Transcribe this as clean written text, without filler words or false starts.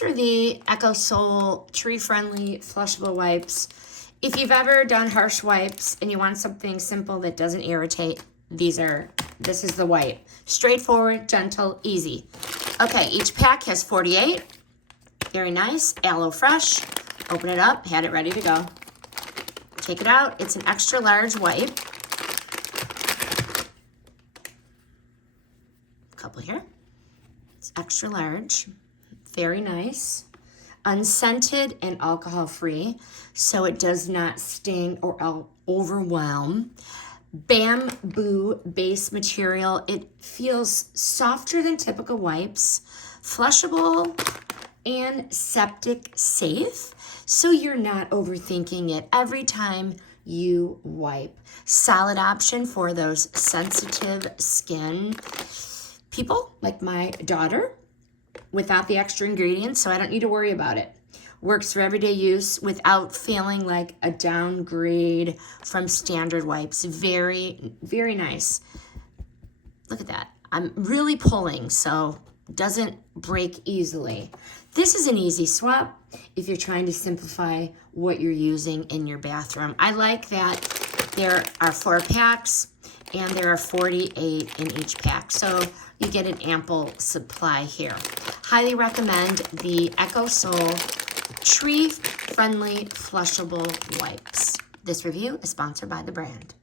these are the EcoSol tree-friendly flushable wipes. If you've ever done harsh wipes and you want something simple that doesn't irritate, this is the wipe. Straightforward, gentle, easy. Okay, each pack has 48. Very nice. Aloe Fresh. Open it up, had it ready to go. Take it out. It's an extra large wipe. A couple here. It's extra large. Very nice. Unscented and alcohol-free, so it does not sting or overwhelm. Bamboo base material. It feels softer than typical wipes. Flushable and septic safe, so you're not overthinking it every time you wipe. Solid option for those sensitive skin people, like my daughter, without the extra ingredients, so I don't need to worry about it. Works for everyday use without feeling like a downgrade from standard wipes. Very, very nice. Look at that. I'm really pulling, so it doesn't break easily. This is an easy swap if you're trying to simplify what you're using in your bathroom. I like that there are 4 packs and there are 48 in each pack, so you get an ample supply here. Highly recommend the EcoSol tree-friendly flushable wipes. This review is sponsored by the brand.